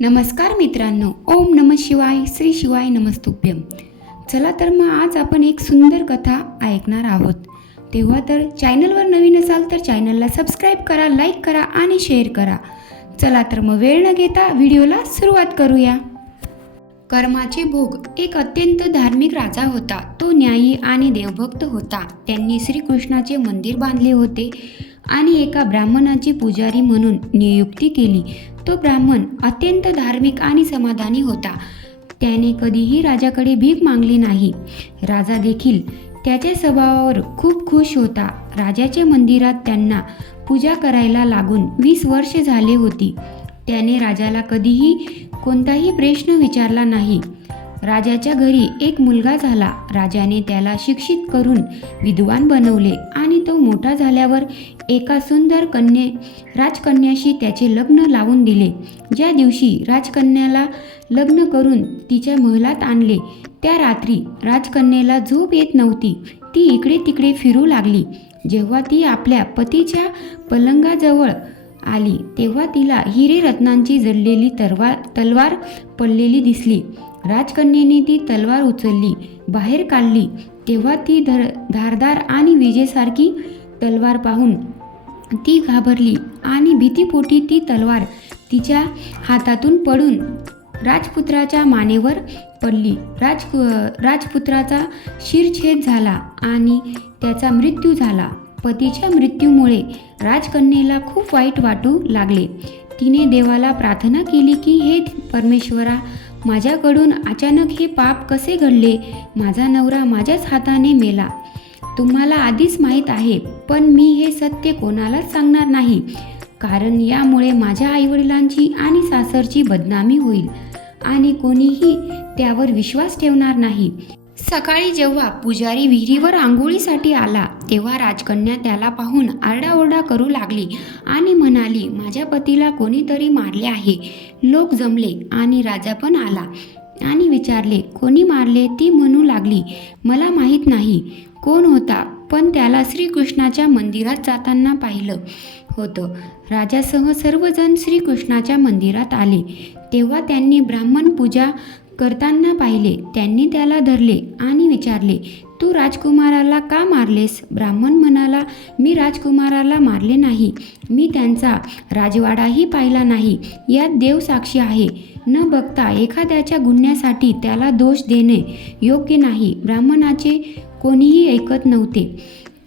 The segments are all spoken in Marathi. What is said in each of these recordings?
नमस्कार मित्रांनो, ओम नमः शिवाय, श्री शिवाय नमस्तुभ्यम. चला तर मग आज आपण एक सुंदर कथा ऐकणार आहोत. तेव्हा तर चॅनलवर नवीन असाल तर चॅनलला सबस्क्राईब करा, लाईक करा आणि शेअर करा. चला तर मग वेळ न घेता व्हिडिओला सुरुवात करूया. कर्माचे भोग. एक अत्यंत धार्मिक राजा होता. तो न्यायी आणि देवभक्त होता. त्यांनी श्रीकृष्णाचे मंदिर बांधले होते आणि एका ब्राह्मणाची पुजारी म्हणून नियुक्ती केली. तो ब्राह्मण अत्यंत धार्मिक आणि समाधानी होता. त्याने कधीही राजाकडे भीक मागली नाही. राजा देखील त्याच्या स्वभावावर खूप खुश होता. राजाच्या मंदिरात त्यांना पूजा करायला लागून 20 वर्ष झाले होती. त्याने राजाला कधीही कोणताही प्रश्न विचारला नाही. राजाच्या घरी एक मुलगा झाला. राजाने त्याला शिक्षित करून विद्वान बनवले आणि तो मोठा झाल्यावर एका सुंदर राजकन्याशी त्याचे लग्न लावून दिले. ज्या दिवशी राजकन्याला लग्न करून तिच्या महलात आणले त्या रात्री राजकन्याला झोप येत नव्हती. ती इकडे तिकडे फिरू लागली. जेव्हा ती आपल्या पतीच्या पलंगाजवळ आली तेव्हा तिला हिरे रत्नांची जडलेली तलवार पडलेली दिसली. राजकन्येने ती तलवार उचलली, बाहेर काढली तेव्हा ती धारदार आणि विजेसारखी तलवार पाहून ती घाबरली आणि भीतीपोटी ती तलवार तिच्या हातातून पडून राजपुत्राच्या मानेवर पडली. राजपुत्राचा शिरछेद झाला आणि त्याचा मृत्यू झाला. पतीच्या मृत्यूमुळे राजकन्येला खूप वाईट वाटू लागले. तिने देवाला प्रार्थना केली की हे परमेश्वरा, माझ्याकडून अचानक हे पाप कसे घडले? माझा नवरा माझ्याच हाताने मेला. तुम्हाला आधीच माहीत आहे, पण मी हे सत्य कोणालाच सांगणार नाही, कारण यामुळे माझ्या आईवडिलांची आणि सासरची बदनामी होईल आणि कोणीही त्यावर विश्वास ठेवणार नाही. सकाळी जेव्हा पुजारी विहिरीवर आंघोळीसाठी आला तेव्हा राजकन्या त्याला पाहून आरडाओरडा करू लागली आणि म्हणाली, माझ्या पतीला कोणीतरी मारले आहे. लोक जमले आणि राजा पण आला आणि विचारले, कोणी मारले? ती म्हणू लागली, मला माहीत नाही कोण होता, पण त्याला श्रीकृष्णाच्या मंदिरात जाताना पाहिलं होतं. राजासह सर्वजण श्रीकृष्णाच्या मंदिरात आले तेव्हा त्यांनी ब्राह्मण पूजा करताना पाहिले. त्यांनी त्याला धरले आणि विचारले, तू राजकुमाराला का मारलेस? ब्राह्मण म्हणाला, मी राजकुमाराला मारले नाही. मी त्यांचा राजवाडाही पाहिला नाही. यात देव साक्षी आहे. न बघता एखाद्याच्या गुन्ह्यासाठी त्याला दोष देणे योग्य नाही. ब्राह्मणाचे कोणीही ऐकत नव्हते.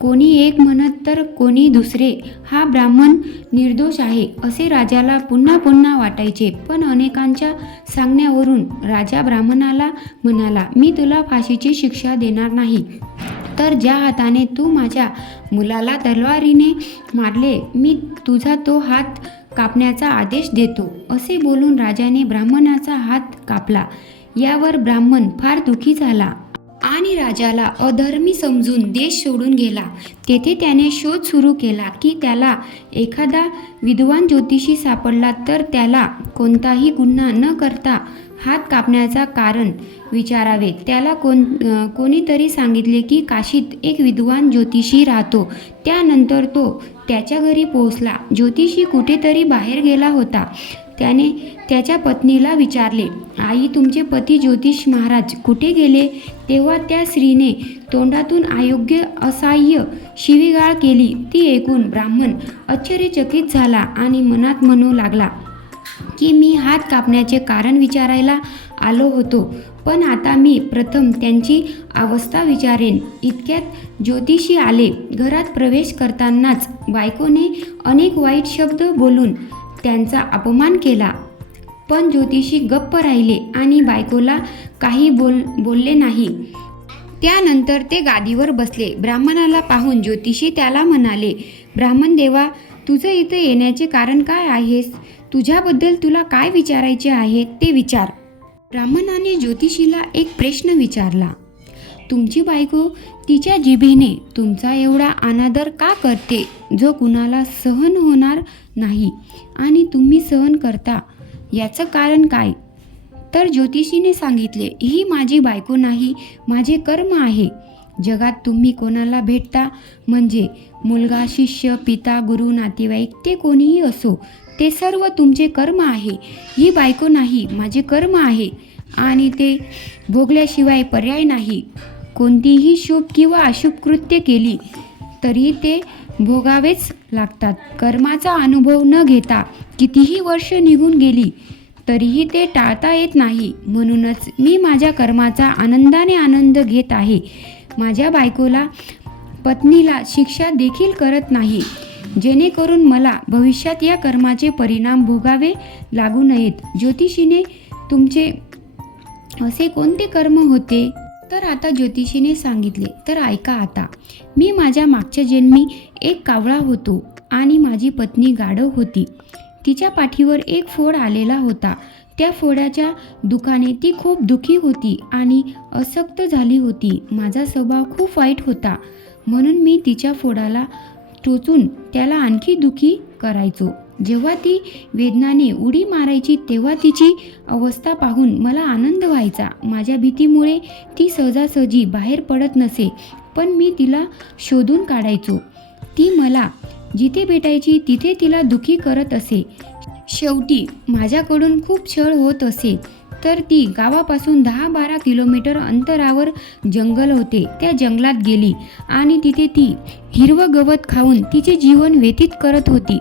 कोणी एक म्हणत तर कोणी दुसरे. हा ब्राह्मण निर्दोष आहे असे राजाला पुन्हा पुन्हा वाटायचे. पण अनेकांच्या सांगण्यावरून राजा ब्राह्मणाला म्हणाला, मी तुला फाशीची शिक्षा देणार नाही, तर ज्या हाताने तू माझ्या मुलाला तलवारीने मारले मी तुझा तो हात कापण्याचा आदेश देतो. असे बोलून राजाने ब्राह्मणाचा हात कापला. यावर ब्राह्मण फार दुःखी झाला आणि राजाला अधर्मी समजून देश सोडून गेला. तेथे त्याने शोध सुरू केला की त्याला एखादा विद्वान ज्योतिषी सापडला तर त्याला कोणताही गुन्हा न करता हात कापण्याचा कारण विचारावे. त्याला कोणीतरी सांगितले की काशीत एक विद्वान ज्योतिषी राहतो. त्यानंतर तो त्याच्या घरी पोहोचला. ज्योतिषी कुठेतरी बाहेर गेला होता. त्याने त्याच्या पत्नीला विचारले, आई, तुमचे पती ज्योतिष महाराज कुठे गेले? तेव्हा त्या स्त्रीने तोंडातून अयोग्य असह्य शिवीगाळ केली. ती ऐकून ब्राह्मण आश्चर्यचकित झाला आणि मनात म्हणू लागला की मी हात कापण्याचे कारण विचारायला आलो होतो, पण आता मी प्रथम त्यांची अवस्था विचारेन. इतक्यात ज्योतिषी आले. घरात प्रवेश करतानाच बायकोने अनेक वाईट शब्द बोलून त्यांचा अपमान केला, पण ज्योतिषी गप्प राहिले आणि बायकोला काही बोलले नाही. त्यानंतर ते गादीवर बसले. ब्राह्मणाला पाहून ज्योतिषी त्याला म्हणाले, ब्राह्मण देवा, तुझं इथं येण्याचे कारण काय आहेस? तुझ्याबद्दल तुला काय विचारायचे आहे ते विचार. ब्राह्मणाने ज्योतिषीला एक प्रश्न विचारला, तुमची बायको तिच्या जिभेने तुमचा एवढा अनादर का करते जो कुणाला सहन होणार नाही आणि तुम्ही सहन करता? याचं कारण काय? तर ज्योतिषीने सांगितले, ही माझी बायको नाही, माझे कर्म आहे. जगात तुम्ही कोणाला भेटता म्हणजे मुलगा, शिष्य, पिता, गुरु, नातेवाईक ते कोणीही असो, ते सर्व तुमचे कर्म आहे. ही बायको नाही, माझे कर्म आहे आणि ते भोगल्याशिवाय पर्याय नाही. कोणतीही शुभ किंवा अशुभ कृत्य केली तरी ते भोगावेच लागतात. कर्माचा अनुभव न घेता कितीही वर्ष निघून गेली तरीही ते टाळता येत नाही. म्हणूनच मी माझ्या कर्माचा आनंदाने आनंद घेत आहे. माझ्या बायकोला, पत्नीला शिक्षा देखील करत नाही, जेणेकरून मला भविष्यात या कर्माचे परिणाम भोगावे लागू नयेत. ज्योतिषीने तुमचे असे कोणते कर्म होते? तर आता ज्योतिषीने सांगितले. तर ऐका आता. मी माझ्या मागच्या जन्मी एक कावळा होतो आणि माझी पत्नी गाढव होती. तिच्या पाठीवर एक फोड आलेला होता. त्या फोडाच्या दुखाने ती खूप दुखी होती आणि अशक्त झाली होती. माझा स्वभाव खूप वाईट होता, म्हणून मी तिच्या फोडाला टोचून त्याला आणखी दुखी करायचो. जेव्हा ती वेदनाने उडी मारायची तेव्हा तिची अवस्था पाहून मला आनंद व्हायचा. माझ्या भीतीमुळे ती सहजासहजी बाहेर पडत नसे, पण मी तिला शोधून काढायचो. ती मला जिथे भेटायची तिथे तिला दुखी करत असे. शेवटी माझ्याकडून खूप छळ होत असे. तर ती गावापासून 10-12 किलोमीटर अंतरावर जंगल होते. त्या जंगलात गेली आणि तिथे ती हिरवं गवत खाऊन तिचे जीवन व्यतीत करत होती.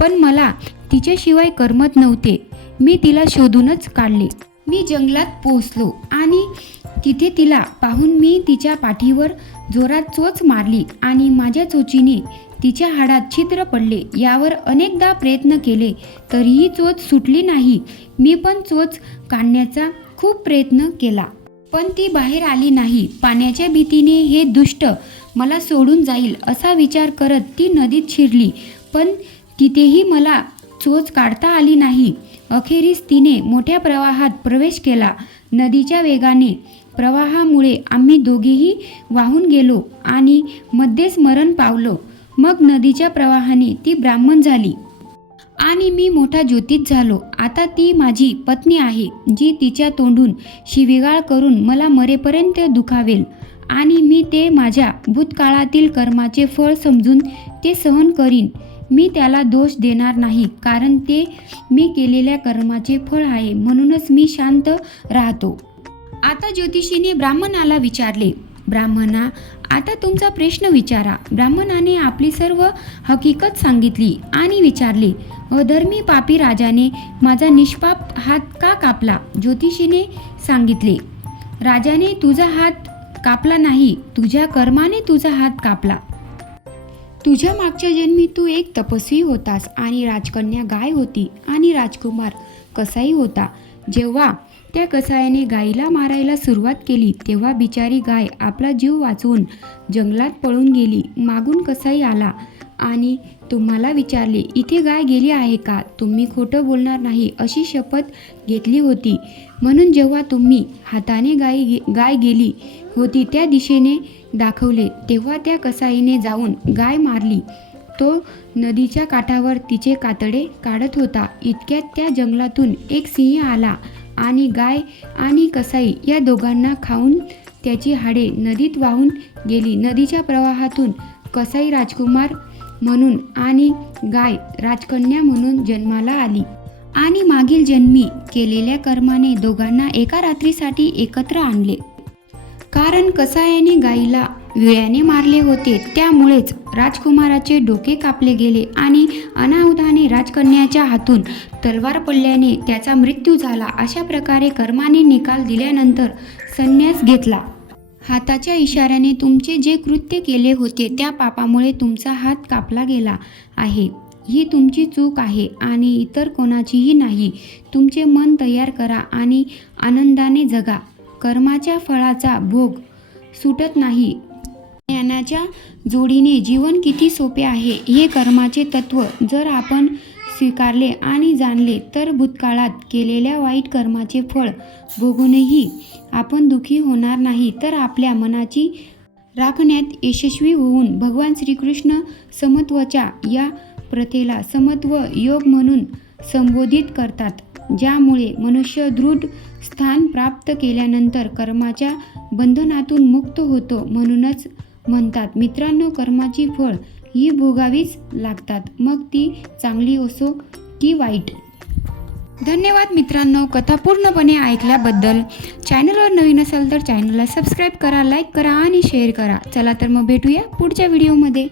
पण मला तिच्याशिवाय करमत नव्हते. मी तिला शोधूनच काढले. मी जंगलात पोहोचलो आणि तिथे तिला पाहून मी तिच्या पाठीवर जोरात चोच मारली आणि माझ्या चोचीने तिच्या हाडात छिद्र पडले. यावर अनेकदा प्रयत्न केले तरीही चोच सुटली नाही. मी पण चोच काढण्याचा खूप प्रयत्न केला, पण ती बाहेर आली नाही. पाण्याच्या भीतीने हे दुष्ट मला सोडून जाईल असा विचार करत ती नदीत शिरली, पण तिथेही मला चोच काढता आली नाही. अखेरीस तिने मोठ्या प्रवाहात प्रवेश केला. नदीच्या वेगाने प्रवाहामुळे आम्ही दोघेही वाहून गेलो आणि मध्येच मरण पावलो. मग नदीच्या प्रवाहाने ती ब्राह्मण झाली आणि मी मोठा ज्योतिष झालो. आता ती माझी पत्नी आहे, जी तिच्या तोंडून शिवीगाळ करून मला मरेपर्यंत दुखावेल आणि मी ते माझ्या भूतकाळातील कर्माचे फळ समजून ते सहन करीन. मी त्याला दोष देणार नाही, कारण ते मी केलेल्या कर्माचे फळ आहे. म्हणूनच मी शांत राहतो. आता ज्योतिषीने ब्राह्मणाला विचारले. ब्राह्मणा, आता तुमचा प्रश्न विचारा. ब्राह्मणाने आपली सर्व हकीकत सांगितली आणि विचारले, अधर्मी पापी राजाने माझा निष्पाप हात का कापला? ज्योतिषीने सांगितले, राजाने तुझा हात कापला नाही, तुझ्या कर्माने तुझा हात कापला. तुझ्या मागच्या जन्मी तू एक तपस्वी होतास आणि राजकन्या गाय होती आणि राजकुमार कसाई होता. जेव्हा त्या कसायाने गायीला मारायला सुरुवात केली तेव्हा बिचारी गाय आपला जीव वाचवून जंगलात पळून गेली. मागून कसाई आला आणि तुम्हाला विचारले, इथे गाय गेली आहे का? तुम्ही खोटं बोलणार नाही अशी शपथ घेतली होती. म्हणून जेव्हा तुम्ही हाताने गाय गेली होती त्या दिशेने दाखवले तेव्हा त्या कसाईने जाऊन गाय मारली. तो नदीच्या काठावर तिचे कातडे काढत होता. इतक्यात त्या जंगलातून एक सिंह आला आणि गाय आणि कसाई या दोघांना खाऊन त्याची हाडे नदीत वाहून गेली. नदीच्या प्रवाहातून कसाई राजकुमार म्हणून आणि गाय राजकन्या म्हणून जन्माला आली आणि मागील जन्मी केलेल्या कर्माने दोघांना एका रात्रीसाठी एकत्र आणले. कारण कसायाने गायीला विळ्याने मारले होते, त्यामुळेच राजकुमाराचे डोके कापले गेले आणि अनाहुताने राजकन्याच्या हातून तलवार पडल्याने त्याचा मृत्यू झाला. अशा प्रकारे कर्माने निकाल दिल्यानंतर संन्यास घेतला. हाताच्या इशाऱ्याने तुमचे जे कृत्य केले होते त्या पापामुळे तुमचा हात कापला गेला आहे. ही तुमची चूक आहे आणि इतर कोणाचीही नाही. तुमचे मन तयार करा आणि आनंदाने जगा. कर्माच्या फळाचा भोग सुटत नाही. ज्ञानाच्या जोडीने जीवन किती सोपे आहे हे कर्माचे तत्व जर आपण स्वीकारले आणि जाणले तर भूतकाळात केलेल्या वाईट कर्माचे फळ भोगूनही आपण दुःखी होणार नाही, तर आपल्या मनाची राखण्यात यशस्वी होऊन भगवान श्रीकृष्ण समत्वाच्या या प्रथेला समत्व योग म्हणून संबोधित करतात, ज्यामुळे मनुष्य दृढ स्थान प्राप्त केल्यानंतर कर्माच्या बंधनातून मुक्त होतो. म्हणूनच म्हणतात मित्रांनो, कर्माची फळ ही भोगावीच लागतात, मग ती चांगली असो की वाईट. धन्यवाद मित्रांनो, कथा पूर्णपणे ऐकल्याबद्दल. चॅनलवर नवीन असाल तर चॅनलला सबस्क्राईब करा, लाईक करा आणि शेअर करा. चला तर मग भेटूया पुढच्या व्हिडिओमध्ये.